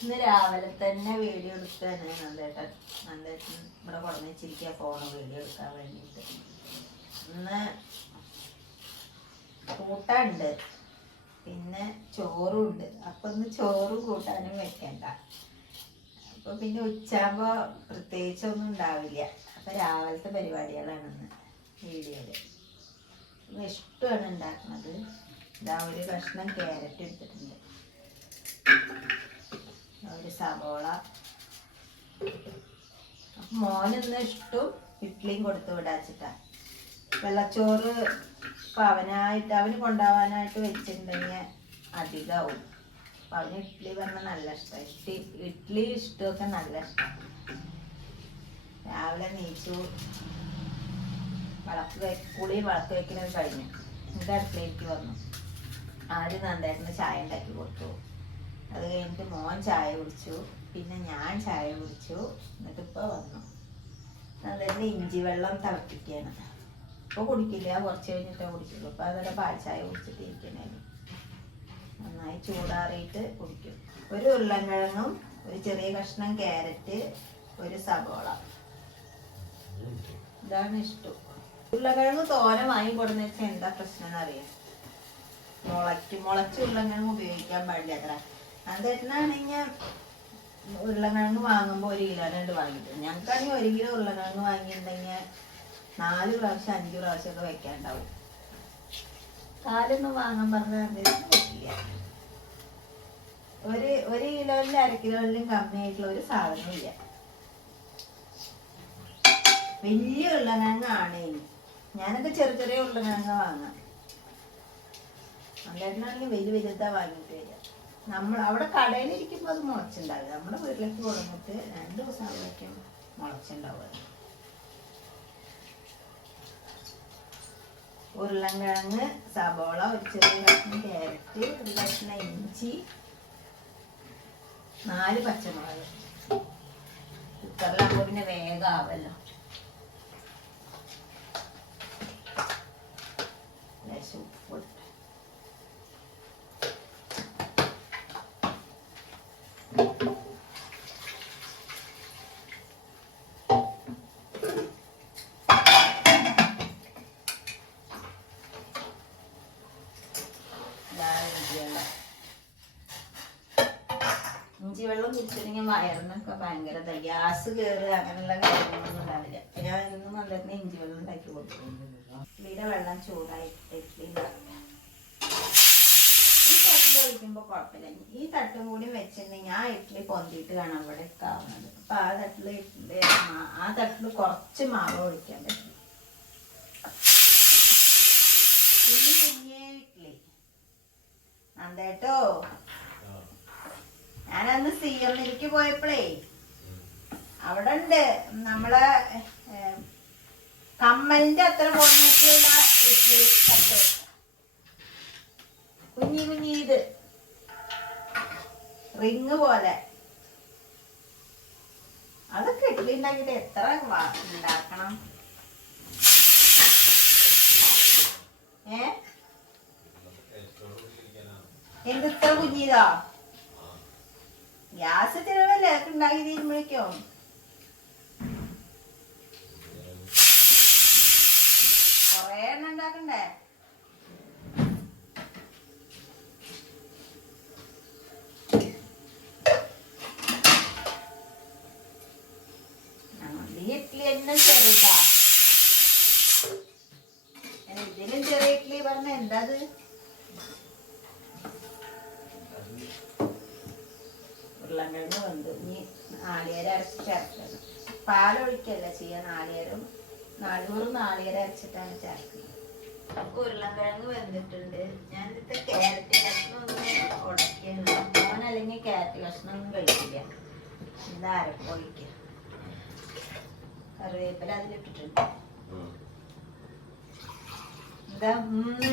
ഇന്ന് രാവിലെ തന്നെ വീഡിയോ എടുക്കാണ് നന്ദേട്ടൻ നന്ദേട്ടൻ ഇവിടെ കൊണ്ടു വെച്ചിരിക്കുക ഫോണ് വീഡിയോ എടുക്കാൻ വേണ്ടിയിട്ട്. ഇന്ന് കൂട്ടുണ്ട് പിന്നെ ചോറും ഉണ്ട് അപ്പൊ ഇന്ന് ചോറും കൂട്ടാനും വെക്കണ്ട. അപ്പൊ പിന്നെ ഉച്ചാകുമ്പോ പ്രത്യേകിച്ചൊന്നും ഉണ്ടാവില്ല. അപ്പൊ രാവിലത്തെ പരിപാടികളാണ് ഇന്ന് വീഡിയോയിൽ. ഇന്ന് ഇഷ്ടമാണ് ഉണ്ടാക്കുന്നത് ഇതാ ഒരു കഷ്ണം ക്യാരറ്റ് എടുത്തിട്ടുണ്ട്. സവോള. മോനിന്ന് ഇഷ്ടം ഇഡ്ഡലിയും കൊടുത്തു വിടാച്ചിട്ടാ. വെള്ളച്ചോറ് ഇപ്പൊ അവനായിട്ട് അവന് കൊണ്ടുപോകാനായിട്ട് വെച്ചിട്ടുണ്ടെങ്കിൽ അധികമാവും അപ്പൊ അവന് ഇഡ്ഡലി പറഞ്ഞാൽ നല്ല ഇഷ്ടം. ഇഡ്ഡലി ഇഡ്ഡലി ഇഷ്ടമൊക്കെ നല്ല ഇഷ്ടം. രാവിലെ നീച്ചു വളക്ക് വെ കുളി വളക്ക് വെക്കുന്നത് കഴിഞ്ഞു. എന്നിട്ട് അടുക്കളയിലേക്ക് വന്നു. ആദ്യം നന്നായിരുന്നു ചായ ഉണ്ടാക്കി കൊടുത്തു. അത് കഴിഞ്ഞിട്ട് മോൻ ചായ കുടിച്ചു. പിന്നെ ഞാൻ ചായ കുടിച്ചു. എന്നിട്ട് ഇപ്പൊ വന്നു. അതന്നെ ഇഞ്ചി വെള്ളം തിളപ്പിക്കാണ് ഇപ്പൊ കുടിക്കില്ല. കുറച്ച് കഴിഞ്ഞിട്ടേ കുടിക്കുള്ളൂ. ഇപ്പൊ അതോടെ പാൽ ചായ കുടിച്ചിട്ട് നന്നായി ചൂടാറിയിട്ട് കുടിക്കും. ഒരു ഉരുളൻകിഴങ്ങും ഒരു ചെറിയ കഷ്ണം ക്യാരറ്റ് ഒരു സബോള ഇതാണ് ഇഷ്ടം. ഉരുളക്കിഴങ്ങ് തോനെ വാങ്ങി കൊടുന്ന് വെച്ചാൽ എന്താ പ്രശ്നം എന്നറിയാം? മുളയ്ക്ക് മുളച്ച് ഉരുളക്കിഴങ്ങ് ഉപയോഗിക്കാൻ പാടില്ല അത്ര. അതെന്നാണെങ്കിൽ ഉരുളക്കിഴങ്ങ് വാങ്ങുമ്പോൾ ഒരു കിലോ രണ്ട് വാങ്ങിയിട്ട് ഞങ്ങൾക്കാണെങ്കിൽ ഒരു കിലോ ഉരുളക്കിഴങ്ങ് വാങ്ങിയിട്ടുണ്ടെങ്കിൽ നാല് പ്രാവശ്യം അഞ്ച് പ്രാവശ്യം ഒക്കെ വെക്കാണ്ടാവും കാലൊന്നും വാങ്ങാൻ പറഞ്ഞാൽ ഒരു ഒരു കിലോയിലും അര കിലോയിലും കമ്മിയായിട്ടുള്ള ഒരു സാധനവും ഇല്ല. വലിയ ഉരുളക്കിഴങ്ങാണ് ഇനി. ഞാനൊക്കെ ചെറിയ ചെറിയ ഉരുളക്കിഴങ്ങ് വാങ്ങാം. അല്ലായിരുന്നാണെങ്കിൽ വലിയ വലുതാ വാങ്ങിയിട്ട് വരിക നമ്മൾ അവിടെ കടയിൽ ഇരിക്കുമ്പോൾ അത് മുളച്ചുണ്ടാവില്ല. നമ്മുടെ വീട്ടിലേക്ക് കൊടുത്തിട്ട് രണ്ട് ദിവസം ആകുമ്പോഴേക്കും മുളച്ചുണ്ടാവുക. ഉരുളൻകിഴങ്ങ് സബോള ഒരു ചെറിയ കഷ്ണം ക്യാരറ്റ് ഒരു കഷ്ണം ഇഞ്ചി നാല് പച്ചമുളക്. കുക്കറിലാകുമ്പോൾ പിന്നെ വേഗം ആവല്ലോ ലേശം ഉപ്പ് ഇട്ട്. ഇതാ ഇഞ്ചി വെള്ളം. ഇഞ്ചി വെള്ളം കുടിച്ചിട്ടുണ്ടെങ്കിൽ വയറിനൊക്കെ ഭയങ്കര. ഗ്യാസ് കയറുക അങ്ങനെയുള്ള കാര്യങ്ങളൊന്നും ഉണ്ടാവില്ല. ഞാൻ ഇന്ന് നല്ല ഇഞ്ചി വെള്ളം ഉണ്ടാക്കി കൊടുക്കും. ഇഡ്ഡലിയുടെ വെള്ളം ചൂടായിട്ട് ഇഡ്ഡലി ഉണ്ടാക്കും ഈ തട്ടിൽ ഒഴിക്കുമ്പോൾ കുഴപ്പമില്ല. ഈ തട്ടും കൂടി വെച്ചിട്ടുണ്ടെങ്കിൽ ആ ഇഡ്ഡലി പൊന്തിയിട്ട് കാണാം ഇവിടെ ആവുന്നത് അപ്പൊ ആ തട്ടിൽ ഇഡ്ഡലി ആ- തട്ടിൽ കുറച്ച് മാവ് ഒഴിക്കാൻ പറ്റും. ഈ കുഞ്ഞേ ഇഡ്ഡലി നന്ദേട്ടോ. ഞാനന്ന് സി എമ്മിലേക്ക് പോയപ്പോഴേ അവിടെ ഉണ്ട് നമ്മളെ കമ്മലിന്റെ അത്ര പൊന്നിട്ടുള്ള ഇഡ്ലി തട്ട്. കുഞ്ഞി കുഞ്ഞി ഇത്. റിങ് പോലെ. അതൊക്കെ ഇഡ്ഡലി ഉണ്ടാക്കിയിട്ട് എത്ര ഉണ്ടാക്കണം? ഏ? എന്ത് ഇത്ര കുഞ്ഞിതാ? ഗ്യാസ് ചിലവല്ലേ അതൊക്കെ ഉണ്ടാക്കി തീരുമ്പോഴേക്കോ. കൊറേ എണ്ണ ഉണ്ടാക്കണ്ടേ ഈ ഇഡ്ഡലി തന്നെ ചെറുതാ ഞാൻ ഇതിലും ചെറിയ ഇഡ്ഡലി പറഞ്ഞ എന്താ അത് ഉരുളൻകിഴങ്ങ് വെന്തു. ഇനി നാളികേരം അരച്ച് ചേർക്കണം. പാലൊഴിക്കല്ല ചെയ്യുക നാളികേരം? നാളികേറും നാളികേരം അരച്ചിട്ടാണ് ചേർക്കുന്നത്. നമുക്ക് ഉരുളൻകിഴങ്ങ് വെന്തിട്ടുണ്ട്. ഞാൻ ഇന്നത്തെ ക്യാരറ്റ് കഷ്ണം ഒന്ന് ഉടക്കിയാണ്. അവൻ അല്ലെങ്കിൽ ക്യാരറ്റ് കഷ്ണം ഒന്നും കഴിക്കില്ല. ഇത് അരപ്പൊഴിക്കുക കറിവേപ്പില അതിലിട്ടിട്ടുണ്ട്. എന്താ മൂന്ന്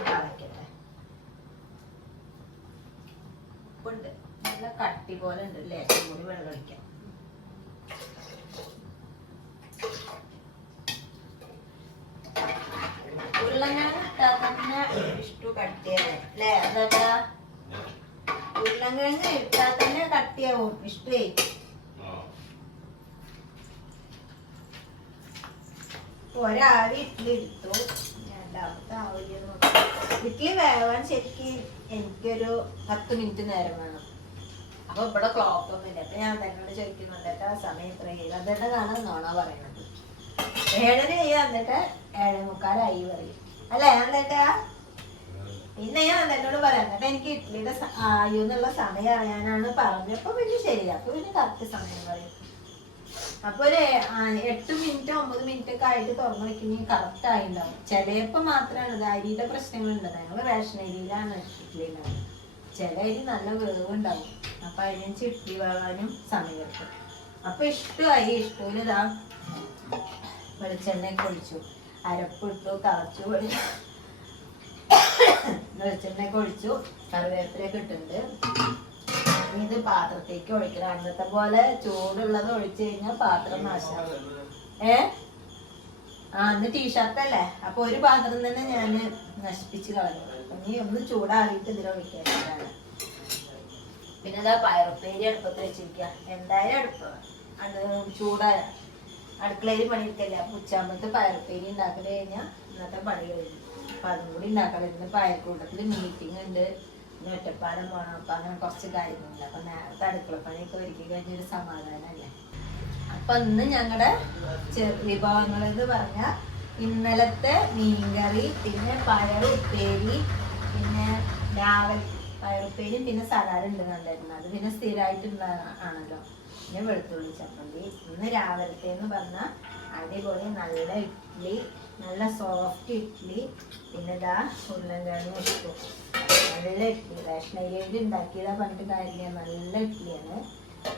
കളക്കട്ടെ നല്ല കട്ടി പോലെ ഉണ്ട് ലേശം കൂടി വെള്ളം ഒഴിക്കാം. ഉരുളങ്ങാണ് തന്നെ ഇഷ്ടു കട്ടിയാണ് അല്ലേ? അതാ ഉരുളങ്ങാങ്ങ് ഇട്ടാൽ തന്നെ കട്ടിയാവും. ഇഷ്ടേ. ഒരാവി ഇട്ടിലിരുത്തു ഇഡ്ഡലി വേവാൻ ശരിക്കും എനിക്കൊരു പത്ത് മിനിറ്റ് നേരം വേണം. അപ്പൊ ഇവിടെ ക്ലോക്ക് ഒന്നുമില്ല. അപ്പൊ ഞാൻ തന്നോട് ചോദിക്കുന്നുണ്ട് കേട്ടോ സമയം അതന്നെ കാണാൻ നോണ പറയുന്നത്. ഏഴര ചെയ്യാൻ എന്നിട്ട് ഏഴേ മുക്കാലായി പറയും. അല്ലേ എന്നിട്ടാ പിന്നെ ഞാൻ എന്നോട് പറയാം എന്നിട്ട് എനിക്ക് ഇഡ്ഡലിയുടെ ആയു എന്നുള്ള സമയം അറിയാനാണ് പറഞ്ഞപ്പോ പിന്നെ ശരി അപ്പൊ പിന്നെ കറക്റ്റ് സമയം പറയും. അപ്പൊ ഒരു എട്ട് മിനിറ്റ് ഒമ്പത് മിനിറ്റ് ഒക്കെ ആയിട്ട് തുറന്നു വെക്കുന്നെങ്കിൽ കറക്റ്റ് ആയിണ്ടാവും. ചിലപ്പോ മാത്രമാണ് അരിയുടെ പ്രശ്നങ്ങളുണ്ട് ഞങ്ങൾ റേഷൻ അരിയിലാണ് ഇഡ്ഡലി ഉണ്ടാവുക ചില അരി നല്ല വേവ് ഉണ്ടാവും അപ്പൊ അതിനനുസരിച്ച് ഇഡ്ഡലി വേവാനും സമയം എടുക്കും അപ്പൊ ഇഷ്ടമായി ഇഷ്ടമില്ല ഇതാ വെളിച്ചെണ്ണ കൊഴിച്ചു അരപ്പിട്ടു തറച്ചു വെളിച്ചെണ്ണ കൊഴിച്ചു കറിവേപ്പിലൊക്കെ ഇട്ടിട്ടുണ്ട്. ഇനി ഇത് പാത്രത്തേക്ക് ഒഴിക്കണം. അന്നത്തെ പോലെ ചൂടുള്ളത് ഒഴിച്ചു കഴിഞ്ഞാൽ പാത്രം നാശം ഏ? ആ അന്ന് ടീഷർട്ട് അല്ലേ? അപ്പൊ ഒരു പാത്രം തന്നെ ഞാൻ നശിപ്പിച്ച് കളഞ്ഞു. നീ ഒന്ന് ചൂടാറിയിട്ട് ഇതിൽ ഒഴിക്കാനാണ് പിന്നെ ഇതാ പയറുപ്പേരി അടുപ്പത്ത് വെച്ചിരിക്കുക എന്തായാലും അടുപ്പ് അത് ചൂടാ. അടുക്കളയിൽ പണിയെടുക്കല്ല? അപ്പൊ ഉച്ചാമ്പത്ത് പയറുപ്പേരി ഉണ്ടാക്കി കഴിഞ്ഞാൽ ഇന്നത്തെ പണി കഴിഞ്ഞു. അപ്പൊ അതും കൂടി ഉണ്ടാക്കണം. ഇന്ന് മീറ്റിംഗ് ഉണ്ട്. ഒറ്റപ്പാലം പോകണം അപ്പം അങ്ങനെ കുറച്ച് കാര്യങ്ങളുണ്ട്. അപ്പൊ നേരത്തെ അടുക്കള പണിയൊക്കെ ഒരുക്കി കഴിഞ്ഞൊരു സമാധാനമല്ലേ അപ്പൊ ഇന്ന് ഞങ്ങളുടെ വിഭവങ്ങൾ എന്ന് പറഞ്ഞാൽ ഇന്നലത്തെ മീൻകറി പിന്നെ പയർ ഉപ്പേരി പിന്നെ രാവിലെ പയറുപ്പേരിയും പിന്നെ സലാഡ് ഉണ്ട് നല്ലായിരുന്നു അത് പിന്നെ സ്ഥിരമായിട്ടുള്ള ആണല്ലോ. പിന്നെ വെളുത്തുള്ളി ചമ്മന്തി. ഇന്ന് രാവിലത്തെ എന്ന് പറഞ്ഞാൽ അടിപൊളി നല്ല ഇഡ്ഡലി നല്ല സോഫ്റ്റ് ഇഡ്ഡലി പിന്നെ ഇതാ ഉരുളൻകിഴങ്ങ് ഇട്ടു നല്ല ഇഡ്ഡലി റേഷൻ അരിയിൽ ഉണ്ടാക്കിയതാ പറഞ്ഞിട്ട് കാര്യമില്ല. നല്ല ഇഡ്ഡലിയാണ്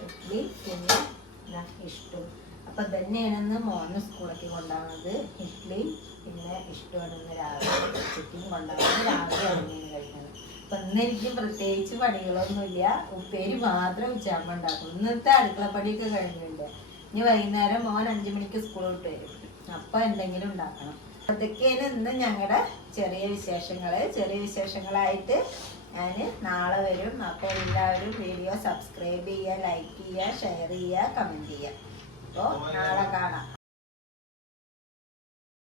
ഇഡ്ഡലി പിന്നെ ഇഷ്ടം. അപ്പൊ തന്നെയാണെന്ന് മോന് സ്കൂളിലേക്ക് കൊണ്ടാകുന്നത് ഇഡ്ഡലി പിന്നെ ഇഷ്ടമാണെന്ന് രാവിലെ. ചുറ്റും കൊണ്ടാകുന്നത് രാവിലെ ഇറങ്ങിയാണ് കഴിക്കുന്നത്. അപ്പൊ ഇന്ന് എനിക്ക് പ്രത്യേകിച്ച് പണികളൊന്നുമില്ല. ഉപ്പേരി മാത്രം ഉച്ചാമ്പ ഉണ്ടാക്കും. ഇന്നത്തെ അടുക്കള പണിയൊക്കെ കഴിഞ്ഞിട്ടുണ്ട് ഇനി വൈകുന്നേരം മോൻ അഞ്ചു മണിക്ക് സ്കൂളിൽ വിട്ട് വരും. അപ്പൊ എന്തെങ്കിലും ഉണ്ടാക്കണം. അതൊക്കെയാണ് ഇന്ന് ഞങ്ങളുടെ ചെറിയ വിശേഷങ്ങൾ. ചെറിയ വിശേഷങ്ങളായിട്ട് ഞാൻ നാളെ വരും. അപ്പോൾ എല്ലാവരും വീഡിയോ സബ്സ്ക്രൈബ് ചെയ്യുക ലൈക്ക് ചെയ്യുക ഷെയർ ചെയ്യുക കമന്റ് ചെയ്യുക അപ്പോൾ നാളെ കാണാം.